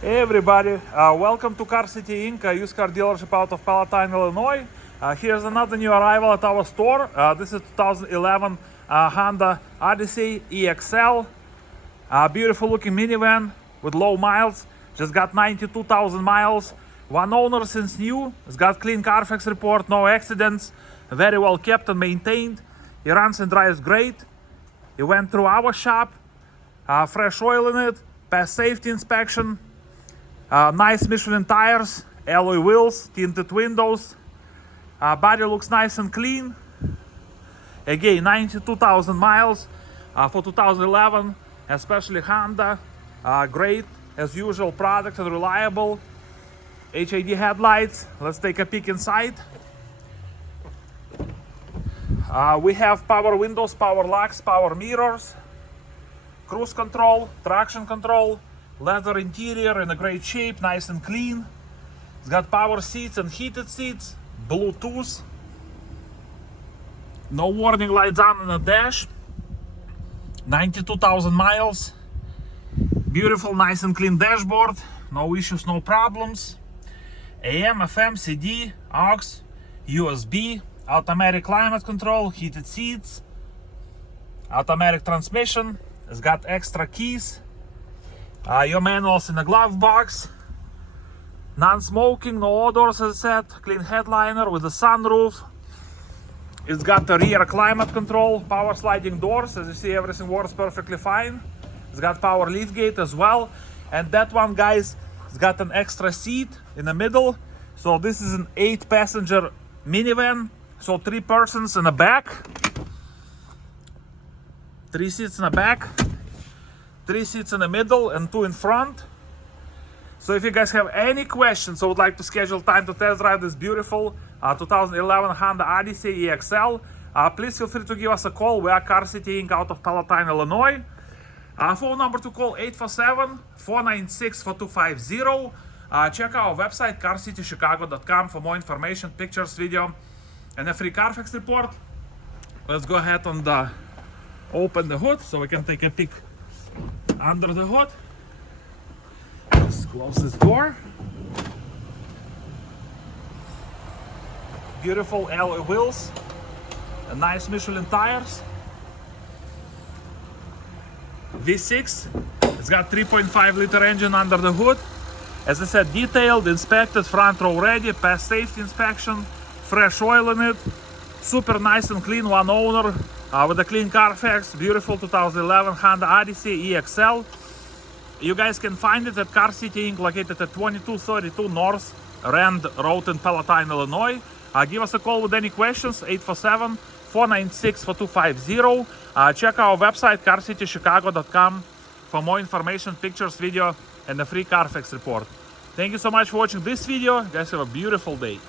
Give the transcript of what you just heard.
Hey everybody, welcome to Car City Inc., a used car dealership out of Palatine, Illinois. Here's another new arrival at our store. This is 2011 Honda Odyssey EXL. Beautiful looking minivan with low miles. Just got 92,000 miles. One owner since new. It's got clean Carfax report, no accidents. Very well kept and maintained. He runs and drives great. He went through our shop. Fresh oil in it. Passed safety inspection. Nice Michelin tires, alloy wheels, tinted windows. Body looks nice and clean. Again, 92,000 miles for 2011, especially Honda. Great, as usual, product and reliable. HID headlights. Let's take a peek inside. We have power windows, power locks, power mirrors, cruise control, traction control. Leather interior in a great shape, nice and clean. It's got power seats and heated seats, Bluetooth. No warning lights on the dash. 92,000 miles. Beautiful, nice and clean dashboard. No issues, no problems. AM, FM, CD, aux, USB, automatic climate control, heated seats, automatic transmission. It's got extra keys. Your manuals in the glove box. Non-smoking, no odors, as I said. Clean headliner with a sunroof. It's got the rear climate control, power sliding doors. As you see, everything works perfectly fine. It's got power liftgate as well. And that one, guys, it's got an extra seat in the middle. So this is an 8-passenger minivan. So 3 persons in the back. 3 seats in the back. 3 seats in the middle and 2 in front. So if you guys have any questions or would like to schedule time to test drive this beautiful 2011 Honda Odyssey EXL, please feel free to give us a call. We are Car City Inc. out of Palatine, Illinois. Phone number to call 847-496-4250. Check our website carcitychicago.com for more information, pictures, video, and a free Carfax report. Let's go ahead and open the hood so we can take a peek under the hood. Just close this door. Beautiful alloy wheels and nice Michelin tires. V6. It's got 3.5 liter engine under the hood. As I said, detailed, inspected, front row ready, passed safety inspection, fresh oil in it. Super nice and clean, one owner. With a clean Carfax, beautiful 2011 Honda Odyssey EXL. You guys can find it at Car City Inc. located at 2232 North Rand Road in Palatine, Illinois. Give us a call with any questions, 847-496-4250. Check our website carcitychicago.com for more information, pictures, video, and a free Carfax report. Thank you so much for watching this video. You guys have a beautiful day.